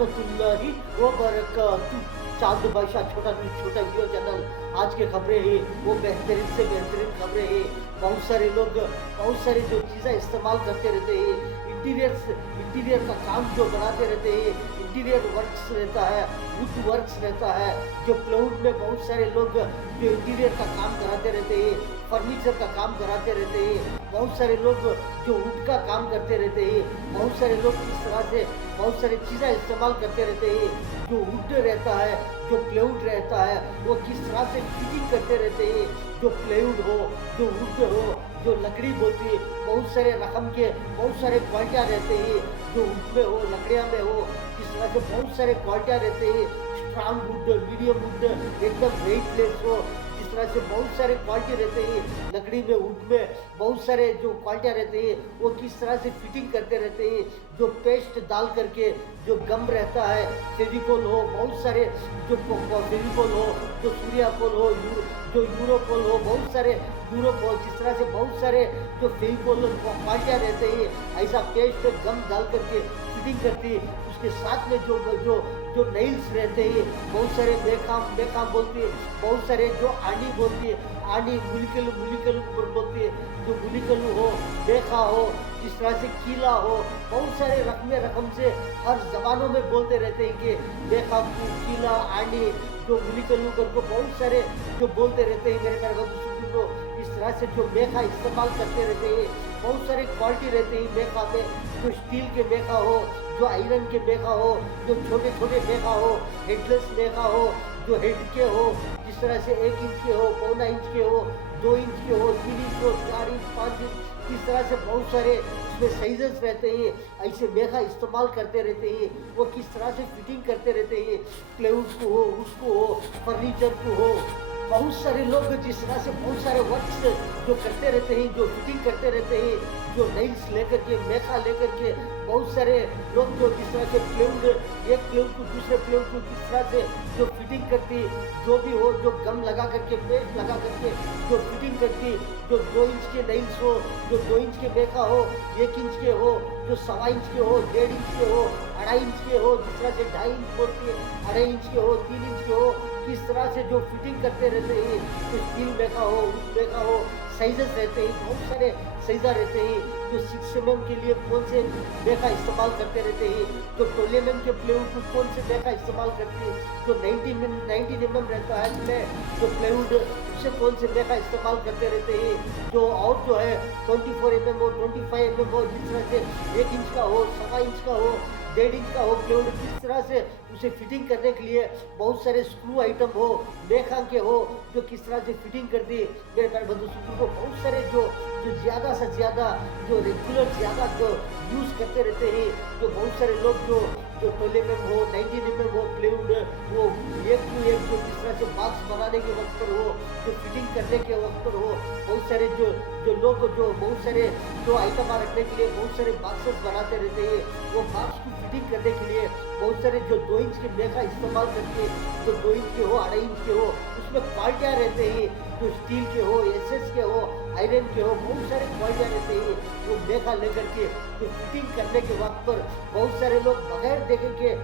रहमतुल्लाहि व बरकातुहू। चांद बादशाह छोटा वीडियो चैनल। आज के खबरें हैं वो बेहतरीन से बेहतरीन खबरें हैं। बहुत सारे लोग बहुत सारी जो चीज़ें इस्तेमाल करते रहते हैं, इंटीरियर का काम जो बनाते रहते हैं, इंटीरियर वर्क्स रहता है, वुड वर्क्स रहता है, जो प्लाईवुड में बहुत सारे लोग जो इंटीरियर का काम कराते रहते हैं, फर्नीचर का काम कराते रहते हैं, बहुत सारे लोग जो वुड का काम करते रहते हैं, बहुत सारे लोग इस तरह से बहुत सारी चीज़ें इस्तेमाल करते रहते हैं। जो वुड रहता है, जो प्लाईवुड रहता है, वो किस तरह से फिटिंग करते रहते हैं। जो प्लाईवुड हो, जो वुड हो, जो लकड़ी बोलती है, बहुत सारे रकम के बहुत सारे क्वालिटियाँ रहते हैं। जो वुड में हो, लकड़ियाँ में हो, किस तरह से बहुत सारे क्वालिटियाँ रहते हैं। स्ट्रांग वुड, मीडियम वुड, एकदम वेटलेस हो, इस तरह से बहुत सारे क्वालिटी रहते हैं। लकड़ी में, वुड में बहुत सारे जो क्वालिटियाँ रहते हैं, वो किस तरह से फिटिंग करते रहते हैं। जो पेस्ट डाल करके जो गम रहता है, फेविकोल हो, बहुत सारे जो फेविकोल हो, जो सूर्याकोल हो, जो यूरोकोल हो, बहुत सारे यूरोप हो, जिस तरह से बहुत सारे जो फेविकोल क्वालिटियाँ रहते हैं, ऐसा पेस्ट गम डाल करके फिटिंग करती है। उसके साथ में जो जो जो नेल्स रहते हैं, बहुत सारे बेकाम बोलती है, बहुत सारे जो आनी बोलती है, आनी मुलिकल बोलती है, जो मुलिकल हो, बेखा हो, जिस तरह से कीला हो, बहुत सारे रकम से हर जबानों में बोलते रहते हैं कि बेखा, कीला, आनी, जो मुलिकल करके बहुत सारे जो बोलते रहते हैं। मेरे ख्याल में तो इस तरह से जो मेखा इस्तेमाल करते रहते हैं, बहुत सारे क्वालिटी रहते हैं मेखा में। जो स्टील के मेखा हो, जो आयरन के मेखा हो, जो छोटे छोटे मेखा हो, हेडलेस मेखा हो, जो हेड के हो, जिस तरह से 1 इंच के हो, पौना इंच के हो, 2 इंच के हो, 3 इंच हो, 4 इंच, 5 इंच, इस तरह से बहुत सारे उसमें साइजेस रहते हैं। ऐसे मेखा इस्तेमाल करते रहते हैं। वो किस तरह से फिटिंग करते रहते हैं, प्लाईवुड को हो, उसको हो, फर्नीचर को हो, बहुत सारे लोग जिस तरह से बहुत सारे वर्क्स जो करते रहते हैं, जो फिटिंग करते रहते हैं, जो नेल्स लेकर के, मेखा लेकर के, बहुत सारे लोग जो जिस तरह से प्लाईवुड, एक प्लाईवुड को दूसरे प्लाईवुड को किस तरह से जो फिटिंग करती, जो भी हो, जो गम लगा करके, पेस्ट लगा करके जो फिटिंग करती, जो 2 इंच के नेल्स हो, जो 2 इंच के मेखा हो, 1 इंच के हो, जो 1.25 इंच के हो, 1.5 इंच के हो, 2.5 इंच के हो, जिस तरह से 2.5 इंच बोलती है, 2.5 इंच के हो, 3 इंच के हो, किस तरह से जो फिटिंग करते रहते हैं। जो स्टील मेखा हो, वुड मेखा हो, साइजेस रहते हैं, बहुत सारे साइजा रहते हैं। जो 6 mm के लिए कौन से मेखा इस्तेमाल करते रहते हैं, जो 12 mm के प्लाईवुड को कौन से मेखा इस्तेमाल करते हैं, जो 19 mm रहता है उसमें जो प्लाईवुड, उससे कौन से मेखा इस्तेमाल करते रहते हैं। जो और जो है 24 mm हो, 25 mm हो, जिस तरह से 1 इंच का हो, 1.25 इंच का हो, 1.5 इंच का हो प्लाईवुड, किस तरह से उसे फिटिंग करने के लिए बहुत सारे स्क्रू आइटम हो, मेखा के हो, जो किस तरह से फिटिंग करती है। मेरे प्यारे बंधु को बहुत सारे जो जो ज़्यादा से ज़्यादा जो रेगुलर ज़्यादा जो यूज़ करते रहते हैं, जो बहुत सारे लोग जो 12 mm हो, 19 mm हो, प्लाईवुड वो एक टू एक जो जिस तरह से बॉक्स बनाने के वक्त पर हो, जो फिटिंग करने के वक्त पर हो, बहुत सारे जो जो लोग जो बहुत सारे जो आइटम रखने के लिए बहुत सारे बॉक्सेस बनाते रहते हैं। वो बॉक्स को फिटिंग करने के लिए बहुत सारे जो 2 इंच के मेखा इस्तेमाल करके, जो 2 इंच के हो, 2.5 इंच के हो, उसमें क्वालिटियाँ रहते हैं। जो स्टील के हो, एसएस के हो, आयरन के हो, बहुत सारे क्वालिटियाँ रहते हैं। वो मेखा लेकर के जो फिटिंग करने के वक्त पर बहुत सारे लोग बगैर देखे के,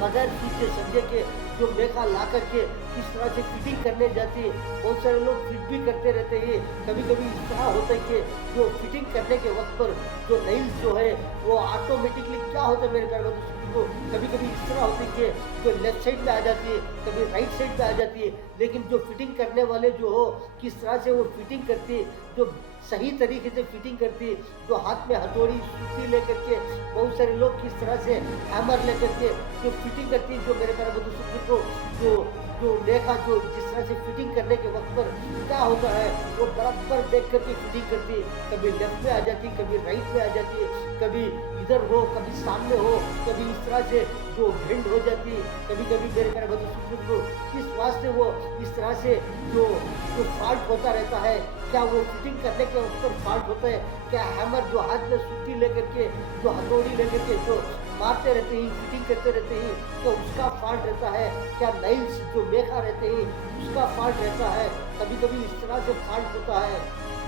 बगैर सोचे समझे के जो मेखा ला करके किस तरह से फिटिंग करने जाती है। बहुत सारे लोग फिट भी करते रहते हैं। कभी कभी इस तरह होता है कि जो फिटिंग करने के वक्त पर जो नेल्स जो है वो ऑटोमेटिकली क्या होता है मेरे प्यारे दोस्तों, को कभी कभी इस तरह होती है कि जो लेफ्ट साइड पे आ जाती है, कभी राइट साइड पे आ जाती है। लेकिन जो फिटिंग करने वाले जो हो किस तरह से वो फिटिंग करती है, जो सही तरीके से फिटिंग करती है, जो हाथ में हथौड़ी सूती लेकर के, बहुत सारे लोग किस तरह से हैमर लेकर के जो फिटिंग करती है। जो मेरे प्यारे दोस्तों को जो जो मेखा जो जिस तरह से फिटिंग करने के वक्त पर क्या होता है, वो बराबर देख करके फिटिंग करती है। कभी लेफ्ट में आ जाती है, कभी राइट में आ जाती है, कभी इधर हो, कभी सामने हो, कभी इस तरह से जो बेंड हो जाती है। कभी कभी मेरे प्यारे दोस्तों को किस वास्ते वो इस तरह से जो जो फॉल्ट होता रहता है, क्या वो फिटिंग करने के वक्त पर फॉल्ट होता है, क्या हैमर जो हाथ में सूती लेकर के, जो हथौड़ी लेकर के जो मारते रहते हैं, फिटिंग करते रहते हैं, तो उसका फॉल्ट रहता है। क्या नाइल्स जो मेखा रहते हैं उसका फॉल्ट रहता है। कभी कभी इस तरह से फॉल्ट होता है।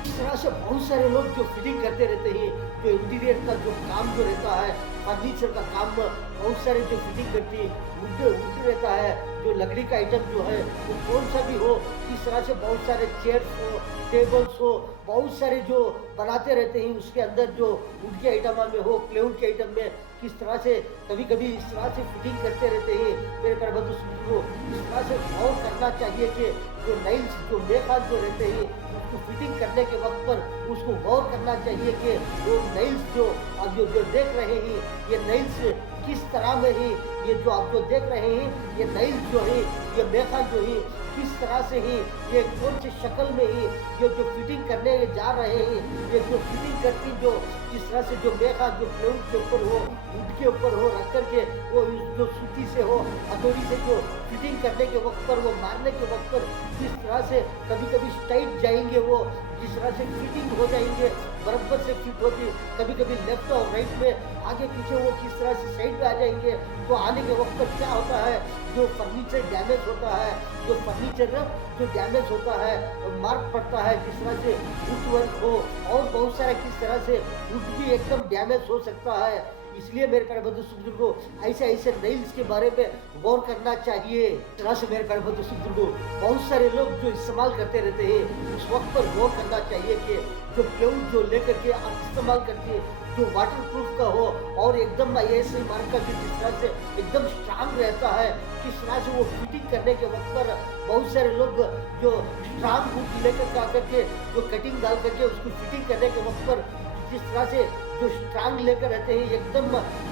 इस तरह से बहुत सारे लोग जो फिटिंग करते रहते हैं, जो इंटीरियर का जो काम जो रहता है फर्नीचर का काम बहुत सारे जो फिटिंग करती वुड वुड रहता है, जो लकड़ी का आइटम जो है वो कौन सा भी हो, किस तरह से बहुत सारे चेयर्स हो, टेबल्स हो, बहुत सारे जो बनाते रहते हैं उसके अंदर जो वुड के आइटम में हो, प्लेवुड के आइटम में किस तरह से कभी-कभी इस तरह से फिटिंग करते रहते हैं। मेरे प्यारे बंधु को इस तरह से गौर करना चाहिए कि जो नाइल्स जो मेखान जो रहते हैं उसको फिटिंग करने के वक्त पर उसको गौर करना चाहिए कि वो नाइल्स जो आप जो देख रहे हैं ये नाइल्स किस तरह में ही, ये जो आप जो देख रहे हैं ये नाइल्स जो है ये मेखान जो है किस तरह से ही, ये कौन सी शक्ल में ही ये जो फिटिंग करने जा रहे हैं, ये जो फिटिंग करती जो इस तरह से जो मेखा जो प्लेवुड के ऊपर हो, वुड के ऊपर हो रख करके वो जो सूती से हो, हथौड़ी से जो फिटिंग करने के वक्त पर वो मारने के वक्त पर किस तरह से कभी-कभी स्ट्राइट जाएंगे वो, जिस तरह से फिटिंग हो जाएंगे बराबर से फिट होती, कभी-कभी लेफ्ट और राइट में आगे पीछे वो किस तरह से साइड में आ जाएंगे। तो आने के वक्त पर क्या होता है, जो फर्नीचर डैमेज होता है, जो फर्नीचर जो डैमेज होता है, मार्क पड़ता है, जिस तरह से वुड वर्क हो और बहुत सारा किस तरह से वुड भी एकदम डैमेज हो सकता है। इसलिए मेरे प्यारे बंधु सुखदुर को ऐसे ऐसे नाइल्स के बारे में गौर करना चाहिए। इस तरह से मेरे प्यारे बंधु सुखदुर को बहुत सारे लोग जो इस्तेमाल करते रहते हैं उस वक्त पर गौर करना चाहिए कि जो प्लेवुड जो लेकर के आप इस्तेमाल करके जो वाटर प्रूफ का हो और एकदम ऐसे मार्क का जो जिस तरह से एकदम स्ट्रांग रहता है, किस तरह से वो फिटिंग करने के वक्त पर बहुत सारे लोग जो स्ट्रांग वुड लेकर के आकर के जो कटिंग डाल करके उसको फिटिंग करने के वक्त पर जिस तरह से जो स्ट्रांग लेकर रहते हैं एकदम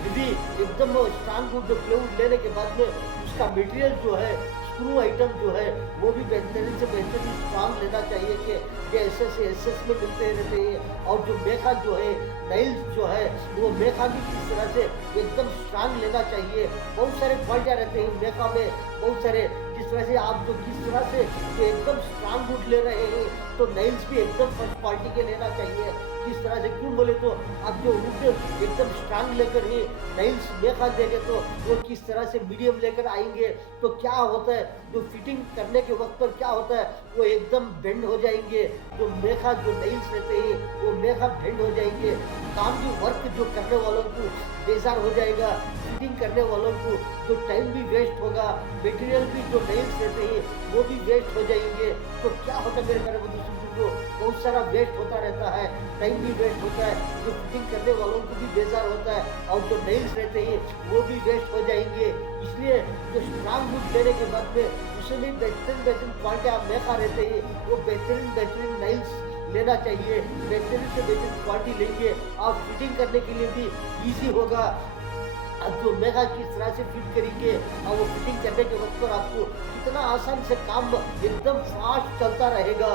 हेवी, एकदम स्ट्रांग वुड प्लेवुड लेने के बाद में उसका मटेरियल जो है स्क्रू आइटम जो है वो भी बेहतरीन से बेहतरीन स्ट्रांग लेना चाहिए कि एस में मिलते रहते हैं। और जो मेखान जो है नाइल्स जो है वो मेखान भी किस तरह से एकदम स्ट्रांग लेना चाहिए। बहुत सारे क्वालिटियाँ रहते हैं मेखा में, बहुत सारे जिस तरह से आप जो किस तरह से जो एकदम स्ट्रांग वुड ले रहे हैं तो नाइल्स भी एकदम फर्स्ट क्वालिटी के लेना चाहिए। किस तरह से क्यों बोले तो आप जो वुड एकदम स्ट्रांग लेकर ही नाइल्स मेखा देंगे तो वो किस तरह से मीडियम लेकर आएंगे तो क्या होता है, जो फिटिंग करने के वक्त पर क्या होता है वो एकदम बेंड हो जाएंगे। जो मेखा जो नाइल्स रहते हैं वो मेखा बेंड हो जाएंगे, काम की वर्क जो करने वालों को बेजार हो जाएगा, फिटिंग करने वालों को जो टाइम भी वेस्ट होगा, मटेरियल भी जो नाइल्स रहते हैं वो भी वेस्ट हो जाएंगे। तो क्या होता है मेरे प्यारे बंधु को बहुत सारा वेस्ट होता रहता है, टाइम भी वेस्ट होता है, जो फिटिंग करने वालों को भी बेजार होता है और जो नाइल्स रहते हैं वो भी वेस्ट हो जाएंगे। इसलिए जो स्ट्रांग वुड लेने के बाद में उसमें बेहतरीन बेहतरीन क्वालिटी आप मेखा रहते हैं वो बेहतरीन बेहतरीन नाइल्स लेना चाहिए। बेहतरीन से बेहतरीन क्वालिटी लेंगे आप फिटिंग करने के लिए भी ईजी होगा। अब जो मेखा किस तरह से फिट करेंगे और वो फिटिंग करने के वक्त पर आपको कितना आसान से काम एकदम फास्ट चलता रहेगा।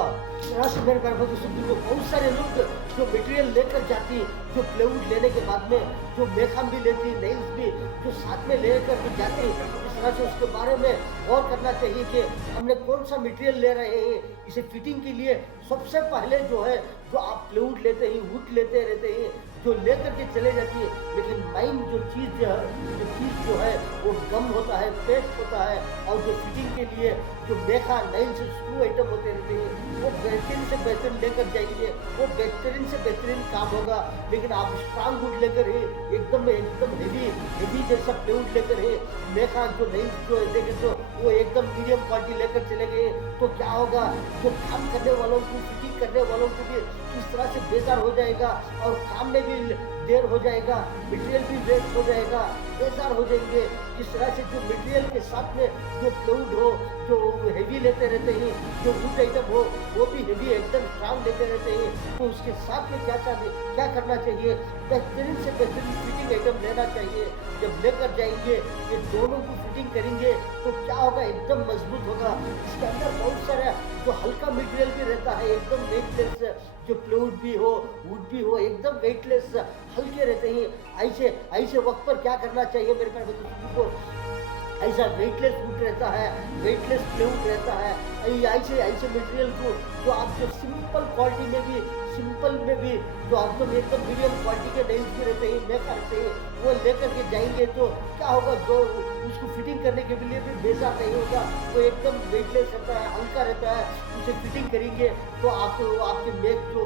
मेरे प्यारे बंधु को बहुत सारे लोग जो मटेरियल लेकर जाती जो प्लेवुड लेने के बाद में जो मेखा भी लेती नाइल्स भी जो साथ में लेकर के जाती, इस तरह से उसके बारे में गौर करना चाहिए कि हमने कौन सा मटेरियल ले रहे हैं। इसे फिटिंग के लिए सबसे पहले जो है जो आप प्लेवुड लेते हैं वुड लेते रहते हैं जो लेकर के चले जाती है, लेकिन माइन जो चीज़ जो है वो गम होता है, पेस्ट होता है और जो फिटिंग के लिए जो मेखा नाइल्स स्क्रू आइटम होते रहते हैं वो बेहतरीन से बेहतरीन लेकर जाएंगे, वो बेहतरीन से बेहतरीन काम होगा। लेकिन आप स्ट्रांग वुड लेकर है एकदम हेवी जैसा प्लेवुड लेकर है मेखा जो नाइल्स जो देखे तो वो एकदम मीडियम क्वालिटी लेकर चले गए तो क्या होगा, जो काम करने वालों को फिटिंग करने वालों को भी किस तरह से बेजार हो जाएगा और काम में भी देर हो जाएगा, मटेरियल भी वेस्ट हो जाएगा, बेजार हो जाएंगे। जिस तरह से जो मटेरियल के साथ में जो प्लेवुड हो जो हेवी लेते रहते हैं, जो वुड आइटम हो वो भी हेवी एकदम स्ट्रांग लेते रहते हैं तो उसके साथ में क्या करना चाहिए, बेहतरीन से बेहतरीन फिटिंग आइटम लेना चाहिए। जब लेकर जाएंगे ये दोनों को फिटिंग करेंगे तो क्या होगा, एकदम मजबूत होगा। इसके अंदर बहुत सारा जो हल्का मटेरियल भी रहता है एकदम वेटलेस, जो प्लेवुड भी हो वुड भी हो एकदम वेटलेस हल्के रहते हैं। ऐसे वक्त पर क्या करना चाहिए मेरे प्यारे बंधु को, ऐसा वेटलेस वुड रहता है, वेटलेस प्लेवुड रहता है, ऐसे मटेरियल को जो आप जो सिंपल क्वालिटी में भी सिंपल में भी जो एकदम एकदम मीडियम क्वालिटी के नेल्स भी रहते हैं, मेका रहते हैं, वो लेकर के जाएंगे तो क्या होगा, जो उसको फिटिंग करने के लिए भी बेजार नहीं होगा, वो एकदम वेटलेस रहता है, हल्का रहता है। उसे फिटिंग करेंगे तो आपको आपके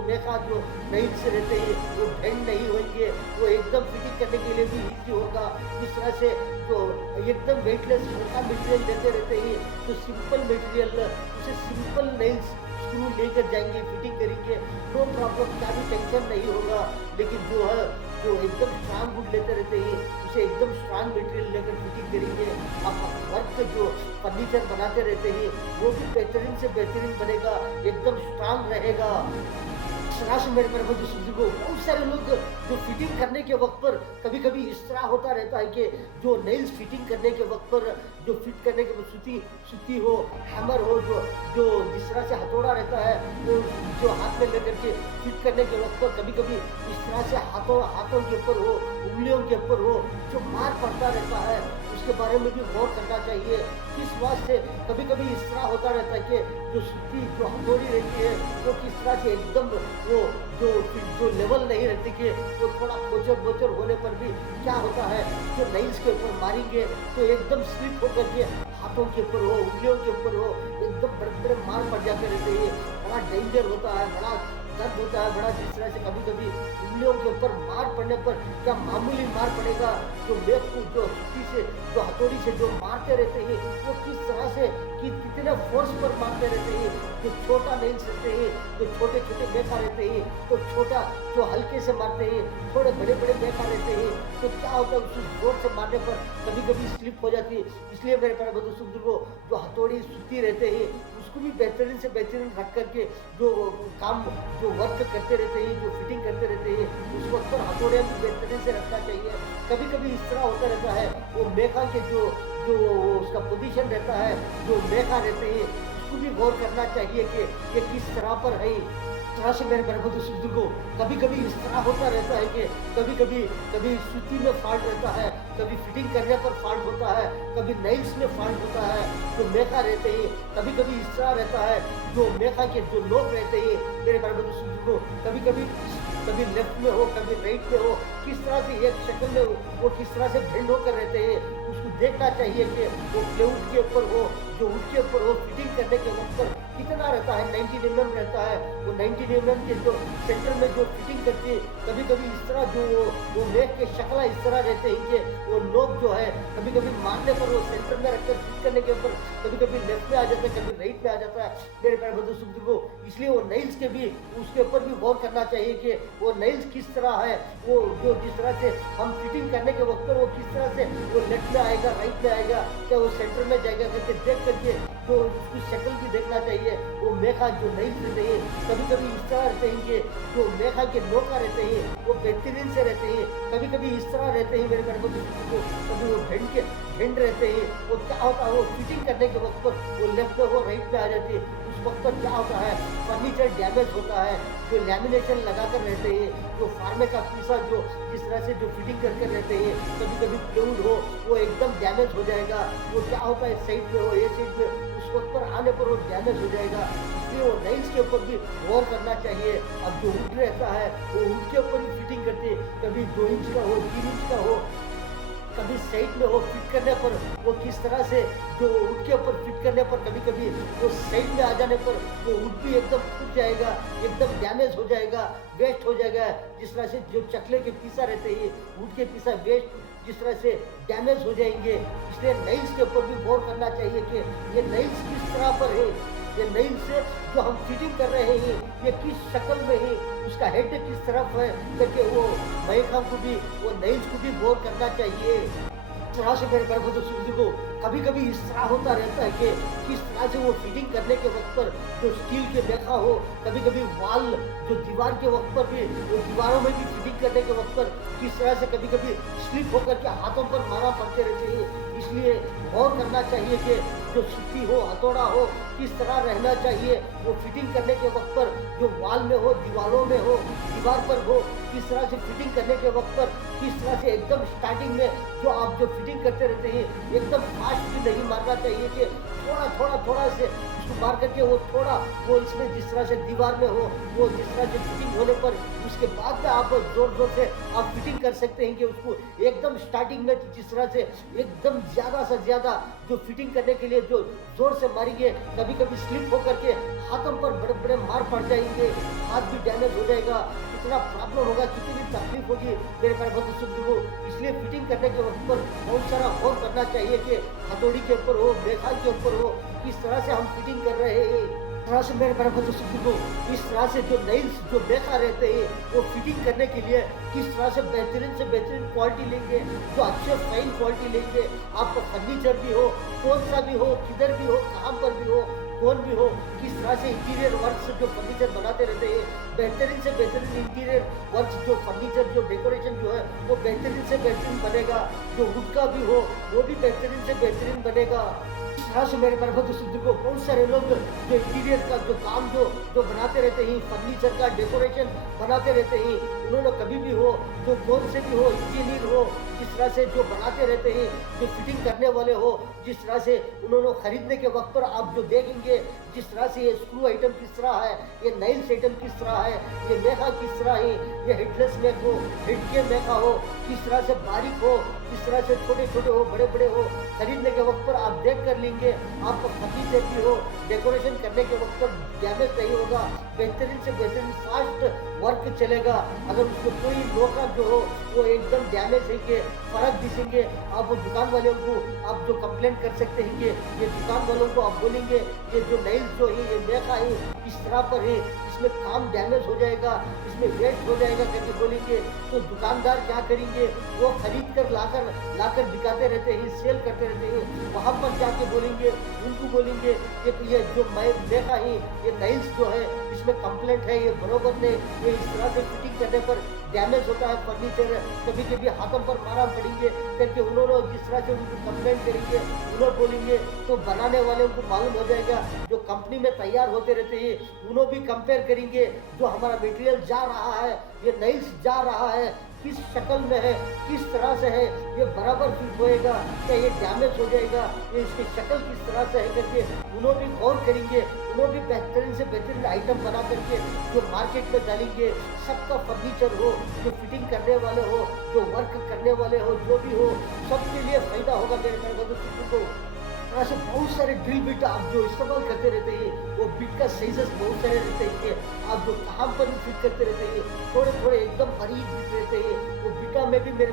मेका जो नेल्स रहते हैं वो बेंड नहीं होंगे, वो एकदम फिटिंग करने के लिए भी ईजी होगा। इस तरह से तो एकदम वेटलेस हल्का मटेरियल लेते रहते हैं, तो सिंपल मटेरियल उसे सिंपल नेल्स स्क्रू लेकर जाएंगे, फिटिंग करेंगे, नो प्रॉब्लम, क्या भी टेंशन नहीं होगा। लेकिन जो है जो एकदम स्ट्रांग वुड लेते रहते हैं, उसे एकदम स्ट्रांग मटेरियल लेकर फिटिंग करेंगे। आप वर्क जो फर्नीचर बनाते रहते हैं वो भी बेहतरीन से बेहतरीन बनेगा, एकदम स्ट्रांग रहेगा। राशि मेरे मेरे बंधु को बहुत सारे लोग जो फिटिंग करने के वक्त पर कभी कभी इस तरह होता रहता है कि जो नेल्स फिटिंग करने के वक्त पर जो फिट करने के सुती हो, हैमर हो, जो जो जिस तरह से हथौड़ा रहता है वो जो हाथ में लेकर के फिट करने के वक्त पर कभी कभी इस तरह से हाथों के ऊपर हो, उंगलियों के ऊपर हो, जो मार पड़ता रहता है, उसके बारे में भी गौर करना चाहिए। किस बात से कभी कभी इस तरह होता रहता है कि जो सुती जो हथौड़ी रहती है वो किस तरह से एकदम वो जो लेवल नहीं रहती कि वो थोड़ा गोचर होने पर भी क्या होता है, जो नेल्स के ऊपर मारेंगे तो एकदम स्लिप होकर के हाथों के ऊपर हो, उंगलियों के ऊपर हो, एकदम बड़े बड़े मार पड़ जाते रहते हैं। बड़ा डेंजर होता है, बड़ा दर्द होता है, बड़ा जिस तरह से कभी कभी उंगलियों के ऊपर मार पड़ने पर क्या मामूली मार पड़ेगा, जो लेप को जो सुती से जो हथौड़ी से जो मारते रहते हैं वो किस तरह से कि कितने फोर्स पर मारते रहते हैं। जो छोटा नेल्स रहते हैं, जो छोटे छोटे मेका रहते हैं, तो छोटा जो हल्के से मारते हैं, थोड़े बड़े बड़े मेका रहते हैं, तो क्या होता है उस जोर से मारने पर कभी कभी स्लिप हो जाती है। इसलिए मेरे प्यारे बंधु को जो हथौड़ी सुती रहते हैं उसको भी बेहतरीन से बेहतरीन रख करके जो काम जो वर्क करते रहते हैं, जो फिटिंग करते रहते हैं, उस वक्त पर हथौड़ियाँ भी बेहतरीन से रखना चाहिए। कभी कभी इस तरह होता रहता है वो मेका के जो जो उसका पोजीशन रहता है, जो मेका रहते हैं उसको भी गौर करना चाहिए कि ये किस तरह पर है। तरह से मेरे मेरे बंधु को कभी कभी इस तरह होता रहता है कि कभी सूती में फॉल्ट रहता है, कभी फिटिंग करने पर फॉल्ट होता है, कभी नेल्स में फॉल्ट होता है, जो मेका रहते हैं कभी कभी इस तरह रहता है, जो मेका के जो लोग रहते हैं मेरे मेरे बंधु को कभी लेफ्ट में हो, कभी राइट में हो, किस तरह से एक शक्ल में वो किस तरह से बेंड होकर रहते हैं, उसको देखना चाहिए कि वो प्लेवुड के ऊपर हो, जो वुड के ऊपर हो, फिटिंग करने के वक्त पर कितना रहता है, 90 mm रहता है, वो 90 mm के जो सेंटर में जो फिटिंग करती है कभी कभी इस तरह जो वो मेक के शक्ल इस तरह रहते हैं कि वो लोग जो है कभी कभी मारने पर वो सेंटर में रखकर फिट करने के ऊपर कभी कभी लेफ्ट में आ जाता है, कभी राइट में आ जाता है मेरे प्यारे बंधु को। इसलिए वो नेल्स के भी उसके ऊपर भी गौर करना चाहिए कि वो नेल्स किस तरह है, वो जो जिस तरह से हम फिटिंग करने के वक्त पर वो किस तरह से वो लेफ्ट में आएगा, राइट में आएगा, क्या वो सेंटर में जाएगा करके देख करके तो उसकी शक्ल भी देखना चाहिए। वो मेका जो नेल्स रहते हैं कभी कभी इस तरह रहते हैं कि जो मेका के नोका रहते हैं वो बेहतरीन से रहते हैं, कभी कभी इस तरह रहते हैं मेरे प्यारे बंधु को, कभी वो भेंड रहते हैं, वो क्या होता है वो फिटिंग करने के वक्त पर वो लेफ्ट में हो, राइट में आ जाती है, उस वक्त पर क्या होता है फर्नीचर डैमेज होता है। जो लैमिनेशन लगा कर रहते हैं, जो फार्मे का पीसा जो जिस तरह से जो फिटिंग करके रहते हैं, कभी कभी प्लेवुड हो वो एकदम डैमेज हो जाएगा, वो क्या होता है साइड में हो, ये साइड में, उस वक्त पर आने पर वो डैमेज हो जाएगा। इसलिए वो नेल्स के ऊपर भी गौर करना चाहिए। अब जो वुड रहता है वो वुड के ऊपर भी फिटिंग करते हैं, कभी 2 इंच का हो, 3 इंच का हो, कभी साइड में हो, फिट करने पर वो किस तरह से जो वुड के ऊपर फिट करने पर कभी कभी वो साइड में आ जाने पर वो वुड भी एकदम टूट जाएगा, एकदम डैमेज हो जाएगा, वेस्ट हो जाएगा। जिस तरह से जो चकले के पीसा रहते हैं, वुड के पीसा वेस्ट जिस तरह से डैमेज हो जाएंगे। इसलिए नेल्स के ऊपर भी गौर करना चाहिए कि ये नेल्स किस तरह पर है, ये नेल्स से जो हम फिटिंग कर रहे हैं ये किस शक्ल में है, उसका हेड किस तरफ है करके वो मेका को भी वो नेल्स को भी गौर करना चाहिए। तरह से मेरे प्यारे बंधु को कभी कभी इस तरह होता रहता है कि किस तरह से वो फिटिंग करने के वक्त पर जो स्टील के मेका हो, कभी कभी वाल जो दीवार के वक्त पर भी वो दीवारों में भी फिटिंग करने के वक्त पर किस तरह से कभी कभी स्लिप होकर के हाथों पर मारा पड़ते रहते हैं। इसलिए गौर करना चाहिए कि जो सुती हो, हथौड़ा हो, किस तरह रहना चाहिए, वो फिटिंग करने के वक्त पर जो वॉल में हो, दीवारों में हो, दीवार पर हो, किस तरह से फिटिंग करने के वक्त पर किस तरह से एकदम स्टार्टिंग में जो आप जो फिटिंग करते रहते हैं एकदम फास्ट भी नहीं मारना चाहिए कि थोड़ा से उसको मार करके वो थोड़ा वो इसमें जिस तरह से दीवार में हो वो जिस तरह से फिटिंग होने पर उसके बाद में आप जोर से आप फिटिंग कर सकते हैं कि उसको एकदम स्टार्टिंग में जिस तरह से एकदम ज़्यादा से ज़्यादा जो फिटिंग करने के लिए जो जोर से मारेंगे कभी कभी स्लिप होकर के हाथों पर बड़े बड़े मार पड़ जाएंगे, हाथ भी डैमेज हो जाएगा, कितना प्रॉब्लम होगा, कितनी तकलीफ होगी मेरे प्यारे बंधु को। इसलिए फिटिंग करने के वक्त पर बहुत सारा गौर करना चाहिए कि हथौड़ी के ऊपर हो, मेखाल के ऊपर हो, किस तरह से हम फिटिंग कर रहे हैं। इस तरह से मेरे प्यारे बंधु को इस तरह से जो नेल्स जो मेखा रहते हैं वो फिटिंग करने के लिए किस तरह से बेहतरीन क्वालिटी लेंगे, जो अच्छे फाइन क्वालिटी लेंगे। आपका फर्नीचर भी हो, कौन सा भी हो, किधर भी हो, कहाँ पर भी हो, कौन भी हो, किस तरह से इंटीरियर वर्क्स जो फर्नीचर बनाते रहते हैं, बेहतरीन से बेहतरीन इंटीरियर वर्क्स जो फर्नीचर जो डेकोरेशन जो है वो बेहतरीन से बेहतरीन बनेगा, जो वुड का भी हो वो भी बेहतरीन से बेहतरीन बनेगा। इस तरह से मेरे पर्वत शुद्ध को बहुत सारे लोग जो इंटीरियर का जो काम जो बनाते रहते हैं, फर्नीचर का डेकोरेशन बनाते रहते हैं, उन्होंने कभी भी हो जो कौन से भी हो इंजीनियर हो जिस तरह से जो बनाते रहते हैं, जो फिटिंग करने वाले हो, जिस तरह से उन्होंने खरीदने के वक्त पर आप जो देखेंगे जिस तरह से ये स्क्रू आइटम किस तरह है, ये नाइल्स आइटम किस तरह है, ये मेखा किस तरह है, ये हेडलेस मेक हो, हेड के मेखा हो, किस तरह से बारीक हो, किस तरह से छोटे छोटे हो, बड़े बड़े हो, खरीदने के वक्त पर आप देख कर लेंगे। आपका फर्नीचर भी हो, डेकोरेशन करने के वक्त पर डैमेज नहीं होगा, बेहतरीन से बेहतरीन फास्ट वर्क चलेगा। अगर उसमें कोई लोका जो हो वो एकदम डैमेज है कि फर्क दिखेंगे, आप वो दुकान वालों को आप जो कंप्लेंट कर सकते हैं कि ये दुकान वालों को आप बोलेंगे ये जो नाइल्स जो है ये मेखा है इस तरह पर है, इसमें काम डैमेज हो जाएगा, इसमें वेस्ट हो जाएगा करके बोलेंगे तो दुकानदार क्या करेंगे, वो खरीद कर लाकर दिखाते रहते हैं, सेल करते रहते हैं। वहाँ पर जाके बोलेंगे, उनको बोलेंगे कि ये जो मेखा है ये नाइल्स जो है इसमें कंप्लेंट है, ये बरोबर नहीं, ये इस तरह से फिटिंग करने पर डैमेज होता है फर्नीचर, कभी कभी हाथों पर मारा पड़ेंगे करके उन्होंने जिस तरह से उनको कंप्लेंट करेंगे, उन्होंने बोलेंगे तो बनाने वाले को मालूम हो जाएगा, जो कंपनी में तैयार होते रहते हैं उन्होंने भी कंपेयर करेंगे जो हमारा मटेरियल जा रहा है, ये नाइल्स जा रहा है किस शक्ल में है, किस तरह से है, ये बराबर फिट होएगा क्या ये डैमेज हो जाएगा, ये इसकी शक्ल किस तरह से है करके उन्होंने भी गौर करेंगे, उन्होंने भी बेहतरीन से बेहतरीन आइटम बना करके जो मार्केट में डालेंगे। सबका फर्नीचर हो, जो फिटिंग करने वाले हो, जो वर्क करने वाले हो, जो भी हो, सबके लिए फायदा होगा मेरे प्यारे को। ऐसे बहुत सारे ड्रिल बिट आप जो इस्तेमाल करते रहते हैं, वो बिट का साइजेस बहुत सारे रहते हैं कि आप जो काम पर भी फिट करते रहते हैं, थोड़े थोड़े एकदम बारीक बिट रहते हैं, वो बिटा में भी मेरे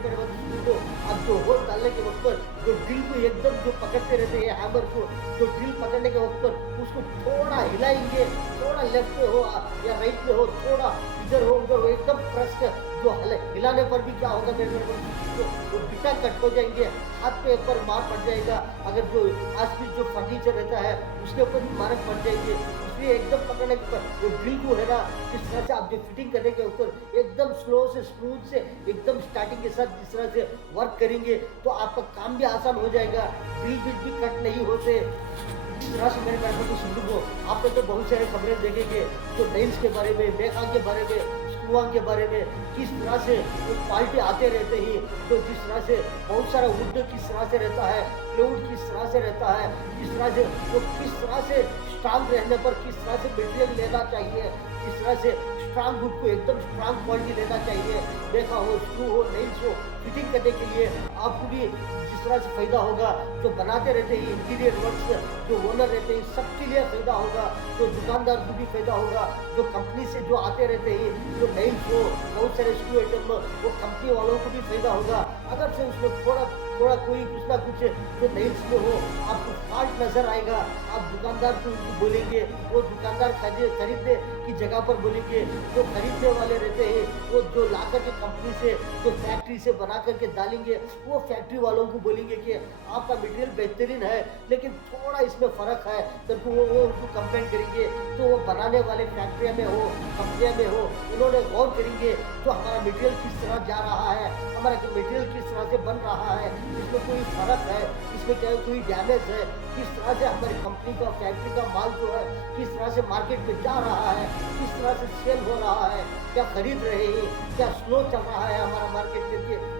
को आप जो होल डालने के वक्त पर जो ड्रिल को एकदम जो पकड़ते रहते हैं, हैमर को जो ड्रिल पकड़ने के वक्त पर उसको थोड़ा हिलाएंगे, थोड़ा लेफ्ट में हो या राइट में हो, थोड़ा इधर हो उधर हो, एकदम प्रेस जो हिलाने पर भी क्या होगा मेरे को वो बिटा कट हो जाएंगे, हाथ पे ऊपर मार पड़ जाएगा, अगर जो आसपास जो फर्नीचर रहता है उसके ऊपर भी मारक पड़ जाएंगे। इसलिए एकदम पकड़ने के ऊपर वो ड्रिल को है ना जिस तरह से आप जो फिटिंग करने के ऊपर एकदम स्लो से स्मूथ से एकदम स्टार्टिंग के साथ जिस तरह से वर्क करेंगे तो आपका काम भी आसान हो जाएगा, ड्रिल बिट भी कट नहीं होते। इस तरह से मेरे पैसों को सुन लो, आपने तो बहुत सारे खबरें देखेंगे जो नाइल्स के बारे में, मेखा के बारे में, स्क्रूआ के बारे में, किस तरह से वो क्वालिटी आते रहते हैं, तो जिस तरह से बहुत सारा वुड किस तरह से रहता है, प्लाईवुड किस तरह से रहता है, जिस तरह से वो किस तरह से स्ट्रांग रहने पर किस तरह से मटेरियल लेना चाहिए, किस तरह से स्ट्रांग वुड को एकदम स्ट्रांग क्वालिटी लेना चाहिए, मेखा हो, स्क्रू हो, नाइल्स हो, फिटिंग करने के लिए आपको भी जिस तरह से फायदा होगा, जो बनाते रहते हैं इंटीरियर वर्क्स जो ओनर रहते हैं सबके लिए फायदा होगा, जो दुकानदार को भी फायदा होगा, जो कंपनी से जो आते रहते हैं जो नाइल्स हो, बहुत सारे स्क्रू आइटम वो कंपनी वालों को भी फायदा होगा। अगर से उसमें थोड़ा कोई कुछ ना कुछ जो नाइल्स में हो आपको फॉल्ट नजर आएगा, आप दुकानदार को उनको बोलेंगे, वो दुकानदार खरीदने की जगह पर बोलेंगे, जो खरीदने वाले रहते हैं वो जो ला करके कंपनी से जो फैक्ट्री से बना करके डालेंगे, वो फैक्ट्री वालों को बोलेंगे कि आपका मटेरियल बेहतरीन है लेकिन थोड़ा इसमें फ़र्क है, तो वो उनको कंप्लेंट करेंगे, तो वो बनाने वाले फैक्ट्रिया में हो, कंपनियाँ में हो, उन्होंने गौर करेंगे जो हमारा मटेरियल किस तरह जा रहा है, हमारा मटेरियल किस तरह से बन रहा है, इसमें कोई फ़र्क है, इसमें क्या कोई डैमेज है, किस तरह से हमारी कंपनी का फैक्ट्री का माल जो है किस तरह से मार्केट में जा रहा है, किस तरह से सेल हो रहा है, क्या खरीद रहे हैं, क्या स्लो चल रहा है हमारा मार्केट में।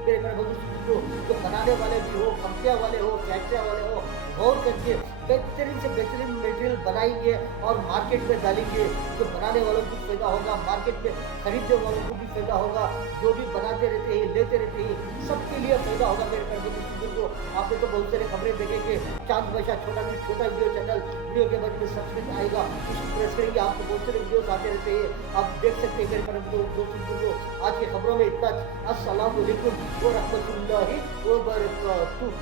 मेरे मेरे बंधु जो बनाने वाले भी हो, कंपनियाँ वाले हो, फैक्ट्रियाँ वाले हो, गौर करके बेहतरीन से बेहतरीन मटेरियल बनाएंगे और मार्केट में डालेंगे। जो बनाने वालों को फायदा होगा, मार्केट में खरीदने वालों को भी फायदा होगा, जो भी बनाते रहते हैं, लेते रहते हैं, सबके लिए फायदा होगा। मेरे प्यारे बुजुर्गों, आपने तो बहुत सारी खबरें देखेंगे। चांद बादशाह छोटा वीडियो चैनल, वीडियो के बाद में सब्सक्राइब आएगा, उसको प्रेस करेंगे, आपको बहुत सारे वीडियोस आते रहते हैं, आप देख सकते हैं। मेरे प्यारे बुजुर्गों, आज की खबरों में इतना। अस्सलाम वालेकुम व रहमतुल्लाहि व बरकातुहू।